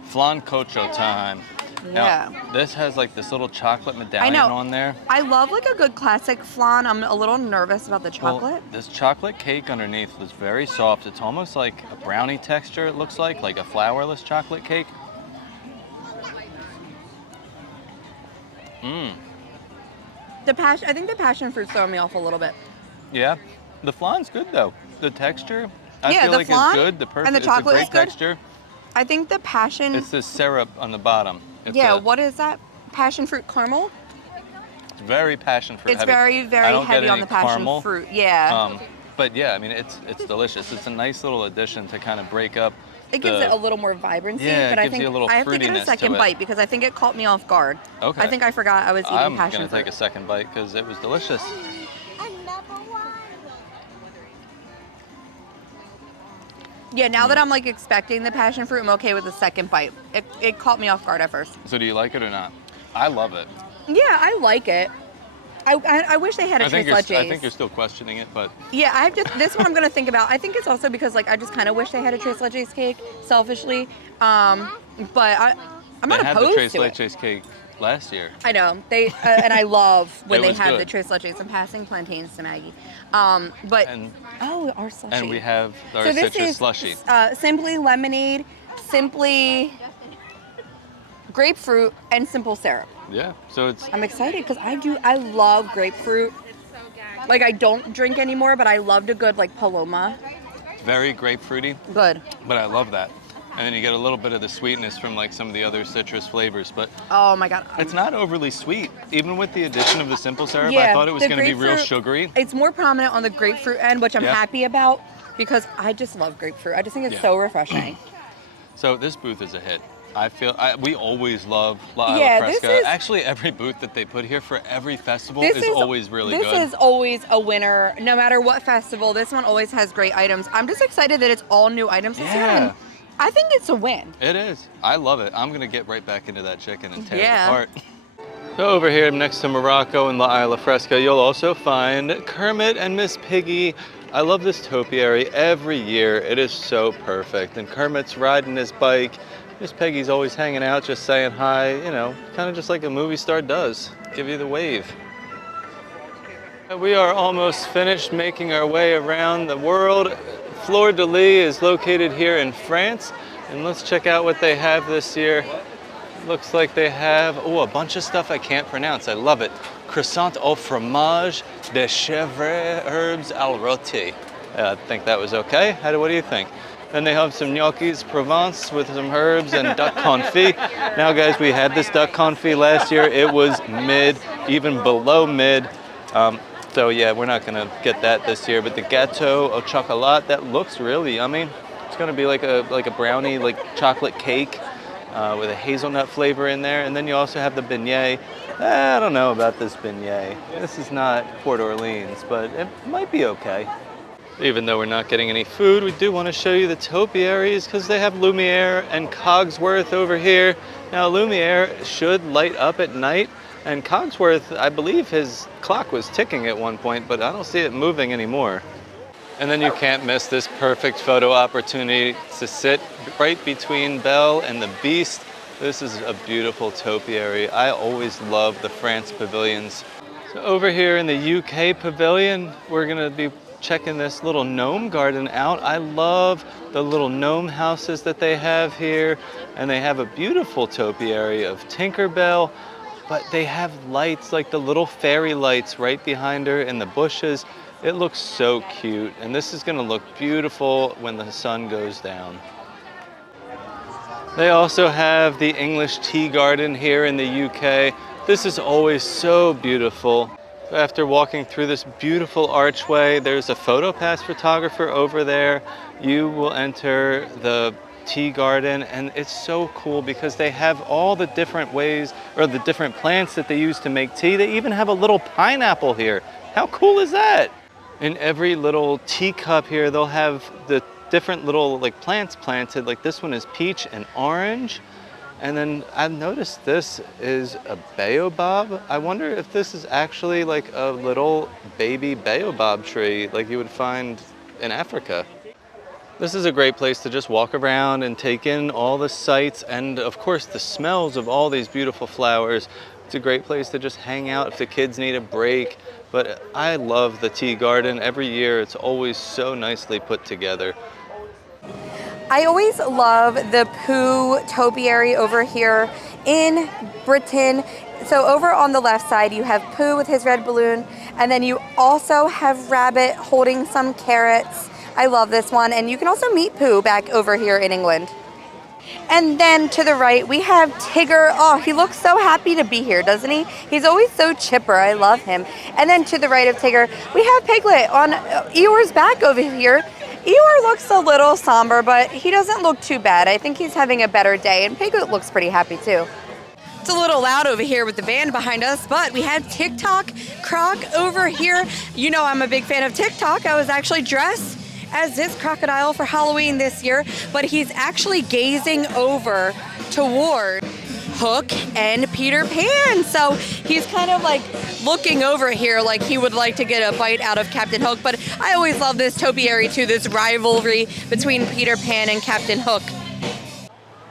Flan cocho time. Yeah. Now, this has like this little chocolate medallion on there. I love like a good classic flan. I'm a little nervous about the Well, chocolate. this chocolate cake underneath is very soft. It's almost like a brownie texture, it looks like a flourless chocolate cake. Mmm. I think the passion fruit's throwing me off a little bit. Yeah. The flan's good though. The texture, I Yeah, feel the like flan it's good. The perfect, and the it's chocolate a great is good. texture. I think the passion. It's this syrup on the bottom. It's What is that? Passion fruit caramel? It's very passion fruit It's heavy. very, I very don't get heavy on any the passion caramel. fruit. Yeah. But yeah, I mean, it's delicious. It's a nice little addition to kind of break up. It gives it a little more vibrancy, Yeah, it but I gives think you a little I have to get fruitiness a to second it. bite because I think it caught me off guard. Okay. I think I forgot I was eating I'm passion gonna fruit. take a second bite because it was delicious. Yeah, now that I'm like expecting the passion fruit, I'm okay with the second bite. It caught me off guard at first. So do you like it or not? I love it. Yeah, I like it. I wish they had a I think tres leches. you're still questioning it, but Yeah, I have to. This one I'm gonna think about. I think it's also because like I just kind of wish they had a tres leches cake, selfishly. But I'm not they had the opposed tres to it. leches cake last year. I know they, and I love when It they was have the good. tres leches. I'm passing plantains to Maggie. But And our slushy. and we have our so this citrus is slushy. Simply lemonade, simply grapefruit, and simple syrup. Yeah. So it's I'm excited because I love grapefruit. Like I don't drink anymore, but I loved a good like Paloma. very grapefruity, Good. but I love that. And then you get a little bit of the sweetness from like some of the other citrus flavors, but Oh my god. it's not overly sweet. Even with the addition of the simple syrup, I Yeah, thought it was the going to be real grapefruit- sugary. It's more prominent on the grapefruit end, which I'm Yeah. happy about because I just love grapefruit. I just think it's Yeah. so refreshing. So this booth is a hit. I feel we always love La Yeah, Isla this Fresca. is- Actually, every booth that they put here for every festival This is always really this good. is always a winner, no matter what festival. This one always has great items. I'm just excited that it's all new items this year. Yeah. And I think it's a win. It is. I love it. I'm gonna get right back into that chicken and tear Yeah. it apart. So over here next to Morocco and La Isla Fresca, you'll also find Kermit and Miss Piggy. I love this topiary every year. It is so perfect. And Kermit's riding his bike. Miss Peggy's always hanging out, just saying hi, you know, kind of just like a movie star does. Give you the wave. We are almost finished making our way around the world. Fleur de Lis is located here in France. And let's check out what they have this year. Looks like they have, a bunch of stuff I can't pronounce. I love it. Croissant au fromage de chèvre herbes al rôti. I think that was okay. What do you think? Then they have some gnocchis Provence with some herbs and duck confit. Now guys, we had this duck confit last year. It was mid, even below mid. So yeah, we're not gonna get that this year. But the gâteau au chocolat, that looks really yummy. It's gonna be like a brownie, like chocolate cake with a hazelnut flavor in there. And then you also have the beignet. I don't know about this beignet. This is not Port Orleans, but it might be okay. Even though we're not getting any food, we do want to show you the topiaries because they have Lumiere and Cogsworth over here. Now Lumiere should light up at night, and Cogsworth, I believe his clock was ticking at one point, but I don't see it moving anymore. And then you can't miss this perfect photo opportunity to sit right between Belle and the Beast. This is a beautiful topiary. I always love the France pavilions. So over here in the UK pavilion, we're gonna be checking this little gnome garden out. I love the little gnome houses that they have here, and they have a beautiful topiary of Tinkerbell, but they have lights like the little fairy lights right behind her in the bushes. It looks so cute, and this is gonna look beautiful when the sun goes down. They also have the English tea garden here in the UK. This is always so beautiful. After walking through this beautiful archway, there's a PhotoPass photographer over there. You will enter the tea garden, and it's so cool because they have all the different ways, or the different plants that they use to make tea. They even have a little pineapple here. How cool is that? In every little teacup here, they'll have the different little like plants planted. Like this one is peach and orange. And then I've noticed this is a baobab. I wonder if this is actually like a little baby baobab tree like you would find in Africa. This is a great place to just walk around and take in all the sights and of course the smells of all these beautiful flowers. It's a great place to just hang out if the kids need a break. But I love the tea garden. Every year it's always so nicely put together. I always love the Pooh topiary over here in Britain. So over on the left side, you have Pooh with his red balloon, and then you also have Rabbit holding some carrots. I love this one, and you can also meet Pooh back over here in England. And then to the right, we have Tigger. Oh, he looks so happy to be here, doesn't he? He's always so chipper. I love him. And then to the right of Tigger, we have Piglet on Eeyore's back over here. Eeyore looks a little somber, but he doesn't look too bad. I think he's having a better day, and Piglet looks pretty happy too. It's a little loud over here with the band behind us, but we have TikTok Croc over here. You know I'm a big fan of TikTok. I was actually dressed as this crocodile for Halloween this year, but he's actually gazing over toward Hook and Peter Pan. So he's kind of like looking over here like he would like to get a bite out of Captain Hook. But I always love this topiary too, this rivalry between Peter Pan and Captain Hook.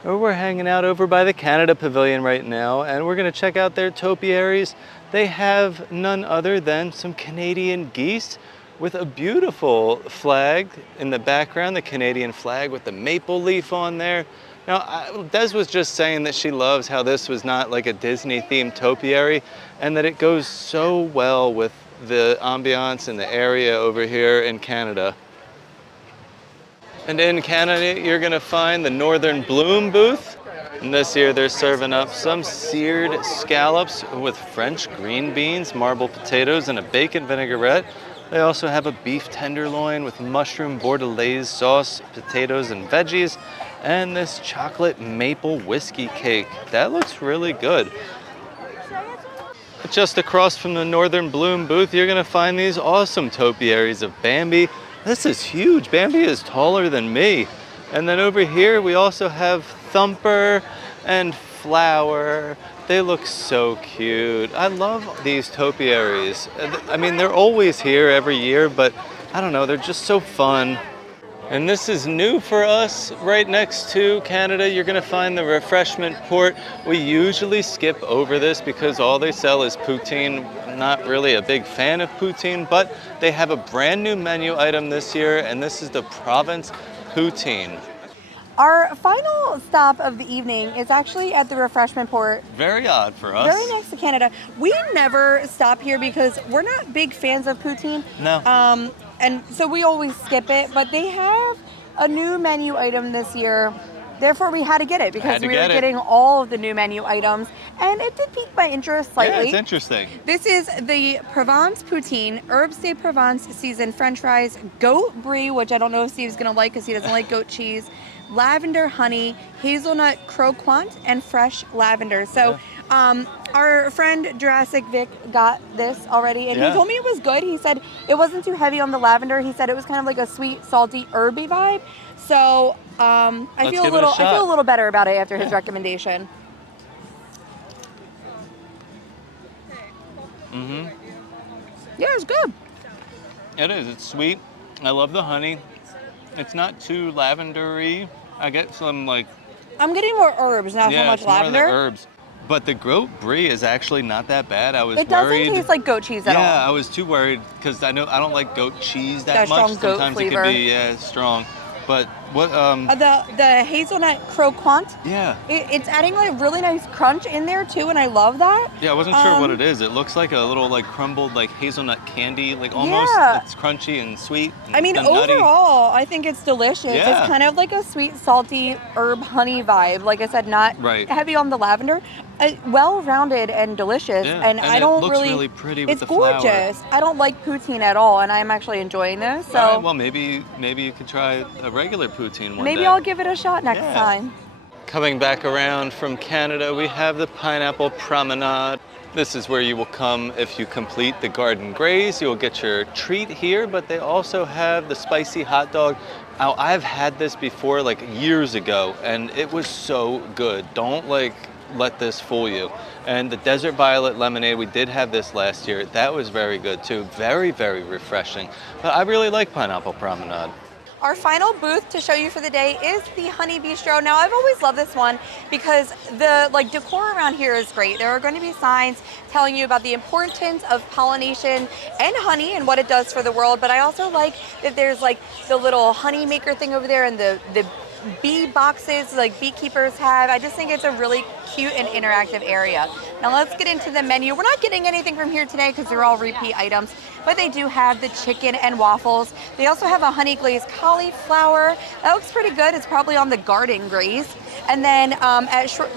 We're hanging out over by the Canada Pavilion right now, and we're gonna check out their topiaries. They have none other than some Canadian geese with a beautiful flag in the background, the Canadian flag with the maple leaf on there. Now, Des was just saying that she loves how this was not like a Disney-themed topiary, and that it goes so well with the ambiance and the area over here in Canada. And in Canada, you're gonna find the Northern Bloom booth. And this year, they're serving up some seared scallops with French green beans, marble potatoes, and a bacon vinaigrette. They also have a beef tenderloin with mushroom bordelaise sauce, potatoes, and veggies, and this chocolate maple whiskey cake. That looks really good. Just across from the Northern Bloom booth, you're gonna find these awesome topiaries of Bambi. This is huge. Bambi is taller than me. And then over here, we also have Thumper and Flower. They look so cute. I love these topiaries. I mean, they're always here every year, but I don't know, they're just so fun. And this is new for us. Right next to Canada, you're gonna find the refreshment port. We usually skip over this because all they sell is poutine. I'm not really a big fan of poutine, but they have a brand new menu item this year, and this is the Provence poutine. Our final stop of the evening is actually at the refreshment port. Very odd for us. Very next to Canada. We never stop here because we're not big fans of poutine. No. And so we always skip it, but they have a new menu item this year. Therefore, we had to get it because we were getting all of the new menu items, and it did pique my interest slightly. Yeah, it's interesting. This is the Provence poutine, herbes de Provence seasoned French fries, goat brie, which I don't know if Steve's gonna like because he doesn't like goat cheese, lavender honey, hazelnut croquant, and fresh lavender. So Our friend Jurassic Vic got this already, and Yeah. he told me it was good. He said it wasn't too heavy on the lavender. He said it was kind of like a sweet, salty, herby vibe. So I Let's feel give it a I feel a shot. little better about it after his Yeah. recommendation. Mm-hmm. Yeah, it's good. It is. It's sweet. I love the honey. It's not too lavendery. I get some like I'm getting more herbs, not so much it's more of the lavender. herbs. But the goat brie is actually not that bad. I was It doesn't worried. taste like goat cheese at all. Yeah, I was too worried because I don't like goat cheese that That much. strong goat Sometimes flavor. it can be strong. But what The hazelnut croquant, yeah. it's adding like really nice crunch in there too, and I love that. Yeah, I wasn't sure what it is. It looks like a little like crumbled like hazelnut candy, like almost Yeah. it's crunchy and sweet. I mean, and nutty. overall, I think it's delicious. Yeah. It's kind of like a sweet, salty herb honey vibe. Like I said, not Right. heavy on the lavender. Well-rounded and delicious. Yeah, And I don't it looks really pretty with it's the flower. gorgeous. I don't like poutine at all, and I'm actually enjoying this. So All right, well, maybe you could try a regular poutine one maybe day. I'll give it a shot next Yeah. time. Coming back around from Canada, we have the Pineapple Promenade. This is where you will come if you complete the garden graze. You'll get your treat here, but they also have the spicy hot dog. Now, I've had this before, like years ago, and it was so good. Don't let this fool you. And the Desert Violet Lemonade, we did have this last year. That was very good too. Very, very refreshing. But I really like Pineapple Promenade. Our final booth to show you for the day is the Honey Bistro. Now, I've always loved this one because the decor around here is great. There are going to be signs telling you about the importance of pollination and honey and what it does for the world. But I also like that there's like the little honey maker thing over there and the bee boxes like beekeepers have. I just think it's a really cute and interactive area. Now let's get into the menu. We're not getting anything from here today because they're all repeat items, but they do have the chicken and waffles. They also have a honey glazed cauliflower. That looks pretty good. It's probably on the garden graze. And then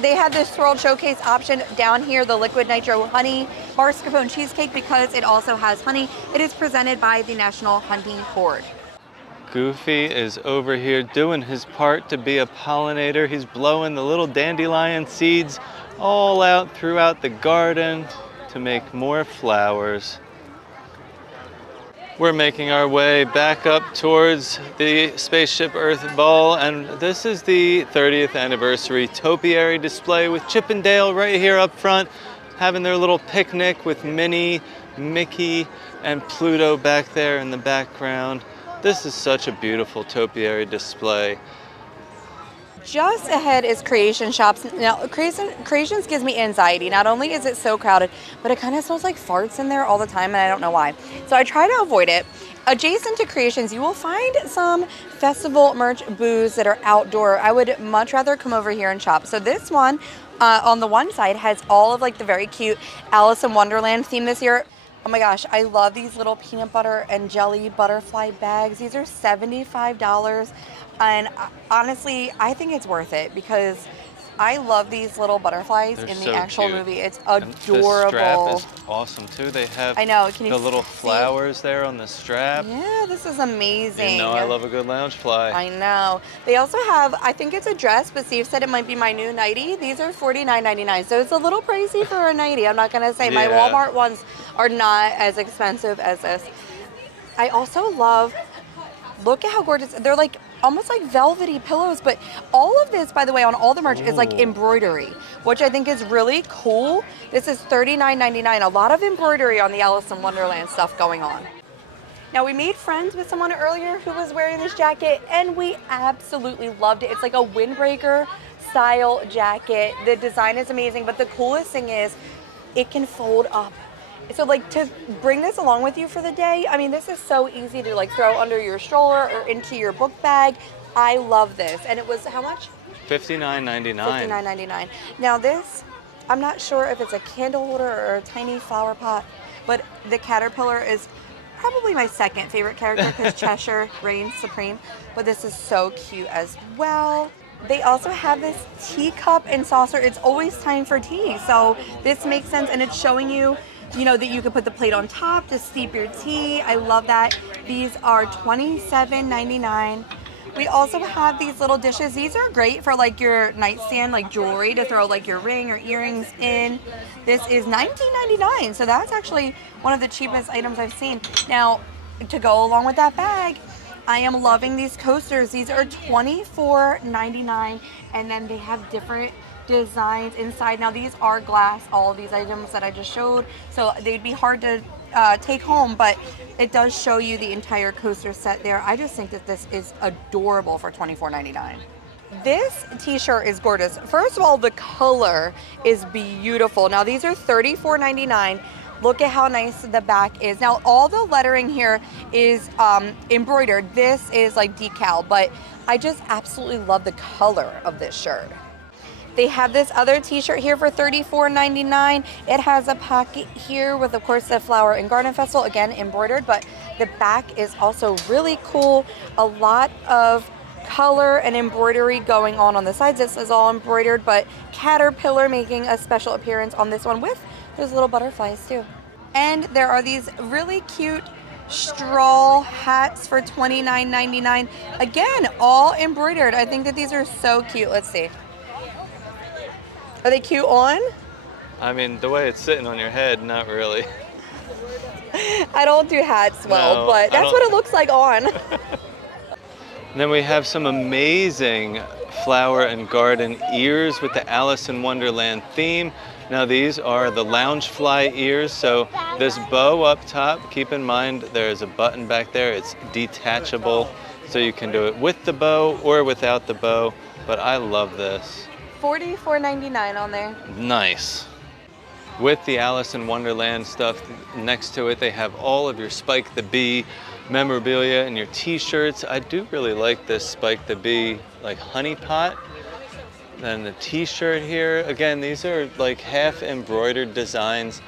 they have this swirled showcase option down here, the liquid nitro honey mascarpone cheesecake, because it also has honey. It is presented by the National Honey Board. Goofy is over here doing his part to be a pollinator. He's blowing the little dandelion seeds all out throughout the garden to make more flowers. We're making our way back up towards the Spaceship Earth Ball, and this is the 30th anniversary Topiary display with Chip and Dale right here up front, having their little picnic with Minnie, Mickey, and Pluto back there in the background. This is such a beautiful topiary display. Just ahead is Creation Shops. Now, Creations gives me anxiety. Not only is it so crowded, but it kind of smells like farts in there all the time, and I don't know why. So I try to avoid it. Adjacent to Creations, you will find some festival merch booths that are outdoor. I would much rather come over here and shop. So this one, on the one side, has all of like the very cute Alice in Wonderland theme this year. Oh my gosh, I love these little peanut butter and jelly butterfly bags. These are $75. And honestly, I think it's worth it because I love these little butterflies They're in the so actual cute. movie. It's And adorable. the strap is awesome too. They have I know. Can you the little see? flowers there on the strap. Yeah, this is amazing. You know I love a good lounge fly. I know. They also have, I think it's a dress, but Steve said it might be my new nightie. These are $49.99, so it's a little pricey for a nightie. I'm not going to say. My Yeah. Walmart ones are not as expensive as this. I also love, look at how gorgeous, they're like almost like velvety pillows, but all of this, by the way, on all the merch is like Ooh. embroidery, which I think is really cool. This is $39.99. A lot of embroidery on the Alice in Wonderland stuff going on. Now, we made friends with someone earlier who was wearing this jacket, and we absolutely loved it. It's like a windbreaker style jacket. The design is amazing, but the coolest thing is it can fold up. So like to bring this along with you for the day, I mean, this is so easy to like throw under your stroller or into your book bag. I love this. And it was how much? $59.99. $59.99. Now this, I'm not sure if it's a candle holder or a tiny flower pot, but the caterpillar is probably my second favorite character because Cheshire reigns supreme. But this is so cute as well. They also have this teacup and saucer. It's always time for tea. So this makes sense, and it's showing you, you know, that you can put the plate on top to steep your tea. I love that. These are $27.99. We also have these little dishes. These are great for like your nightstand, like jewelry, to throw like your ring or earrings in. This is $19.99, so that's actually one of the cheapest items I've seen. Now, to go along with that bag, I am loving these coasters. These are $24.99, and then they have different designs inside. Now these are glass, all of these items that I just showed, so they'd be hard to take home, but it does show you the entire coaster set there. I just think that this is adorable for $24.99. This t-shirt is gorgeous. First of all, the color is beautiful. Now these are $34.99. Look at how nice the back is. Now all the lettering here is embroidered. This is like decal, but I just absolutely love the color of this shirt. They have this other t-shirt here for $34.99. It has a pocket here with, of course, the Flower and Garden Festival, again, embroidered, but the back is also really cool. A lot of color and embroidery going on the sides. This is all embroidered, but Caterpillar making a special appearance on this one with those little butterflies too. And there are these really cute straw hats for $29.99. Again, all embroidered. I think that these are so cute. Let's see. Are they cute on? I mean, the way it's sitting on your head, not really. I don't do hats well, No, but that's what it looks like on. And then we have some amazing flower and garden ears with the Alice in Wonderland theme. Now these are the Loungefly ears, so this bow up top, keep in mind there's a button back there. It's detachable, so you can do it with the bow or without the bow, but I love this. $44.99 on there. Nice. With the Alice in Wonderland stuff next to it, they have all of your Spike the Bee memorabilia and your t-shirts. I do really like this Spike the Bee like honey pot. Then the t-shirt here, again, these are like half embroidered designs.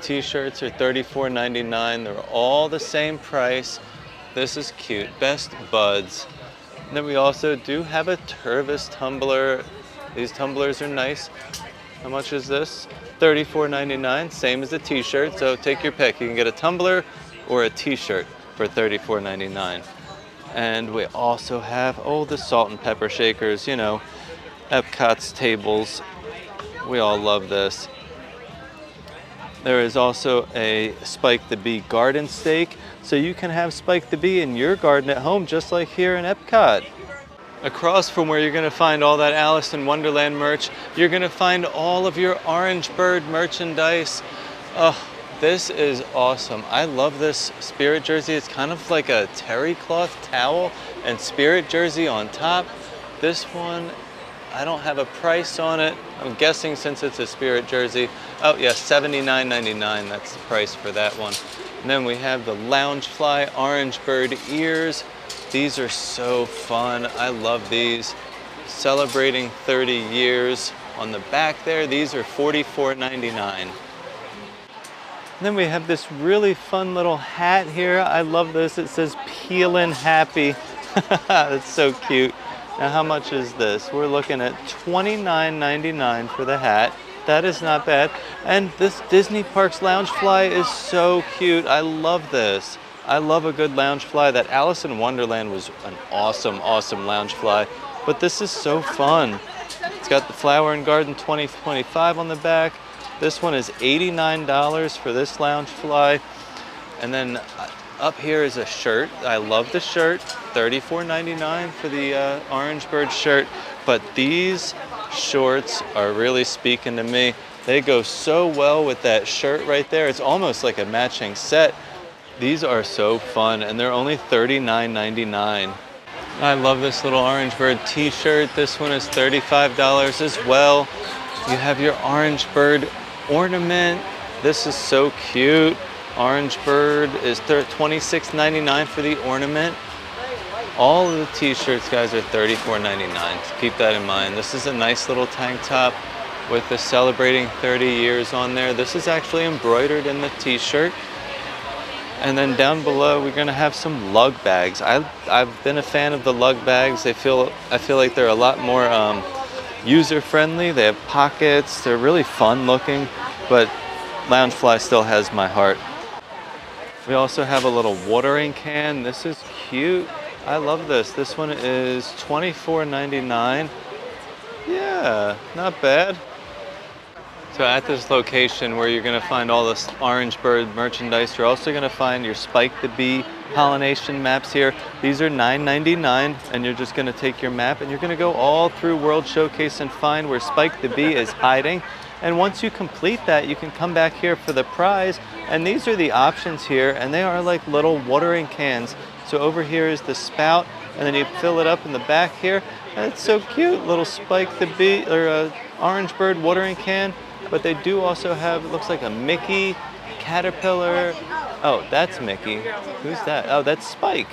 T-shirts are $34.99. They're all the same price. This is cute. Best Buds. And then we also do have a Tervis tumbler. These tumblers are nice. How much is this? $34.99, same as the t-shirt, so take your pick. You can get a tumbler or a t-shirt for $34.99. And we also have, the salt and pepper shakers, you know, Epcot's tables. We all love this. There is also a Spike the Bee garden stake, so you can have Spike the Bee in your garden at home, just like here in Epcot. Across from where you're going to find all that Alice in Wonderland merch, you're going to find all of your Orange Bird merchandise. Oh, this is awesome. I love this Spirit jersey. It's kind of like a terry cloth towel and Spirit jersey on top. This one, I don't have a price on it. I'm guessing since it's a Spirit jersey. Oh yeah, $79.99. That's the price for that one. And then we have the Loungefly Orange Bird ears. These are so fun. I love these. Celebrating 30 years on the back there. These are $44.99. And then we have this really fun little hat here. I love this. It says Peelin' Happy. That's so cute. Now how much is this? We're looking at $29.99 for the hat. That is not bad. And this Disney Parks Loungefly is so cute. I love this. I love a good Loungefly. That Alice in Wonderland was an awesome, awesome Loungefly. But this is so fun. It's got the Flower and Garden 2025 on the back. This one is $89 for this Loungefly. And then up here is a shirt. I love the shirt. $34.99 for the Orange Bird shirt. But these shorts are really speaking to me. They go so well with that shirt right there. It's almost like a matching set. These are so fun, and they're only $39.99. I love this little Orange Bird t-shirt. This one is $35 as well. You have your Orange Bird ornament. This is so cute. Orange Bird is $26.99 for the ornament. All of the t-shirts, guys, are $34.99. So keep that in mind. This is a nice little tank top with the celebrating 30 years on there. This is actually embroidered in the t-shirt. And then down below, we're gonna have some lug bags. I've been a fan of the lug bags. I feel like they're a lot more user-friendly. They have pockets. They're really fun looking, but Loungefly still has my heart. We also have a little watering can. This is cute. I love this. This one is $24.99. Yeah, not bad. So at this location where you're gonna find all this orange bird merchandise, you're also gonna find your Spike the Bee pollination maps here. These are $9.99, and you're just gonna take your map and you're gonna go all through World Showcase and find where Spike the Bee is hiding. And once you complete that, you can come back here for the prize. And these are the options here, and they are like little watering cans. So over here is the spout, and then you fill it up in the back here. And it's so cute, little Spike the Bee, or orange bird watering can. But they do also have, it looks like a Mickey, caterpillar. Oh, that's Mickey. Who's that? Oh, that's Spike.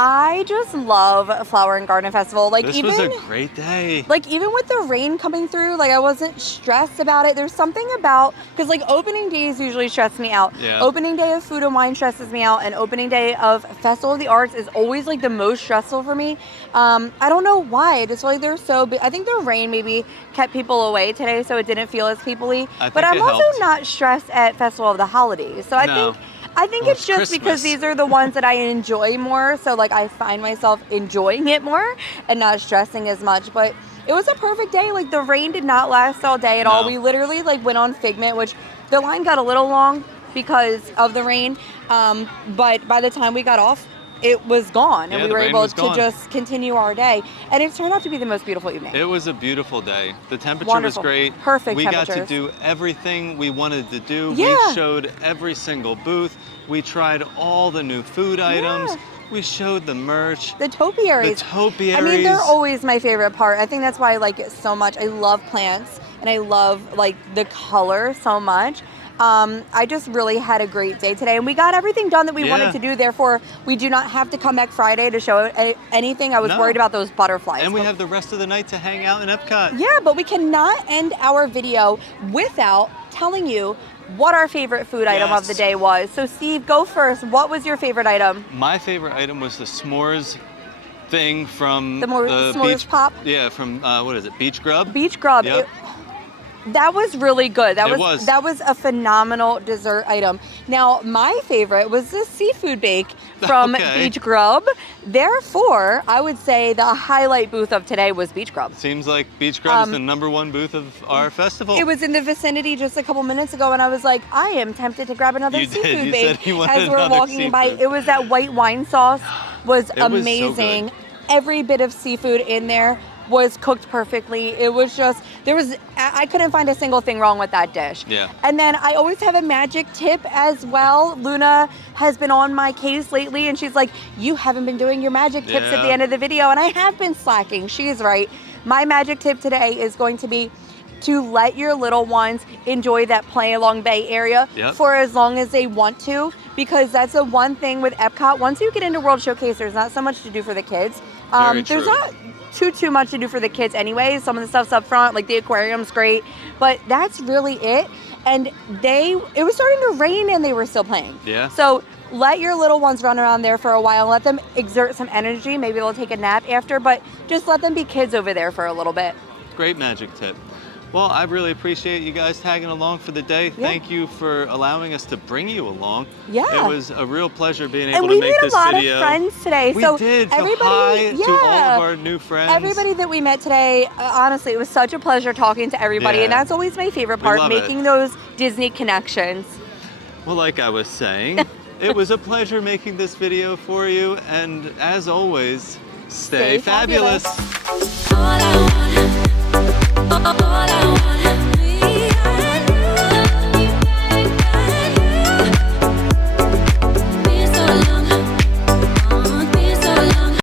I just love Flower and Garden Festival. Like, This was a great day. Like, even with the rain coming through, like, I wasn't stressed about it. There's something about, because like opening days usually stress me out. Yeah. Opening day of Food and Wine stresses me out, and opening day of Festival of the Arts is always like the most stressful for me. I don't know why. I just feel like they're so big. I think the rain maybe kept people away today, so it didn't feel as people-y. But I'm also not stressed at Festival of the Holidays. So I think it's just because these are the ones that I enjoy more. So like I find myself enjoying it more and not stressing as much. But it was a perfect day. Like the rain did not last all day at all. We literally like went on Figment, which the line got a little long because of the rain. But by the time we got off, it was gone, and we were able to just continue our day. And it turned out to be the most beautiful evening. It was a beautiful day. The temperature was great. Perfect temperatures. We got to do everything we wanted to do. Yeah. We showed every single booth. We tried all the new food items. We showed the merch. The topiaries. The topiaries. I mean, they're always my favorite part. I think that's why I like it so much. I love plants, and I love like the color so much. I just really had a great day today, and we got everything done that we wanted to do. Therefore, we do not have to come back Friday to show anything. I was worried about those butterflies. And we have the rest of the night to hang out in Epcot. Yeah, but we cannot end our video without telling you what our favorite food item of the day was. So Steve, go first. What was your favorite item? My favorite item was the s'mores thing from the s'mores beach pop. Yeah, from what is it? Beach Grub. Beach Grub. Yep. That was really good. That was a phenomenal dessert item. Now, my favorite was the seafood bake from Beach Grub. Therefore, I would say the highlight booth of today was Beach Grub. Seems like Beach Grub is the #1 booth of our festival. It was in the vicinity just a couple minutes ago, and I was like, I am tempted to grab another seafood bake as we're walking by. It was that white wine sauce was amazing. Was so good. Every bit of seafood in there was cooked perfectly. It was just, I couldn't find a single thing wrong with that dish. Yeah. And then I always have a magic tip as well. Luna has been on my case lately, and she's like, you haven't been doing your magic tips at the end of the video, and I have been slacking. She's right. My magic tip today is going to be to let your little ones enjoy that play along Bay Area for as long as they want to, because that's the one thing with Epcot. Once you get into World Showcase, there's not so much to do for the kids. There's not too much to do for the kids anyway. Some of the stuff's up front, like the aquarium's great, but that's really it. And it was starting to rain and they were still playing. Yeah. So let your little ones run around there for a while. Let them exert some energy. Maybe they'll take a nap after, but just let them be kids over there for a little bit. Great magic tip. Well, I really appreciate you guys tagging along for the day. Thank you for allowing us to bring you along. Yeah. It was a real pleasure being able to make this video. And we made a lot of friends today. We did. So hi to all of our new friends. Everybody that we met today, honestly, it was such a pleasure talking to everybody. And that's always my favorite part, making those Disney connections. Well, like I was saying, it was a pleasure making this video for you. And as always, stay fabulous. All I want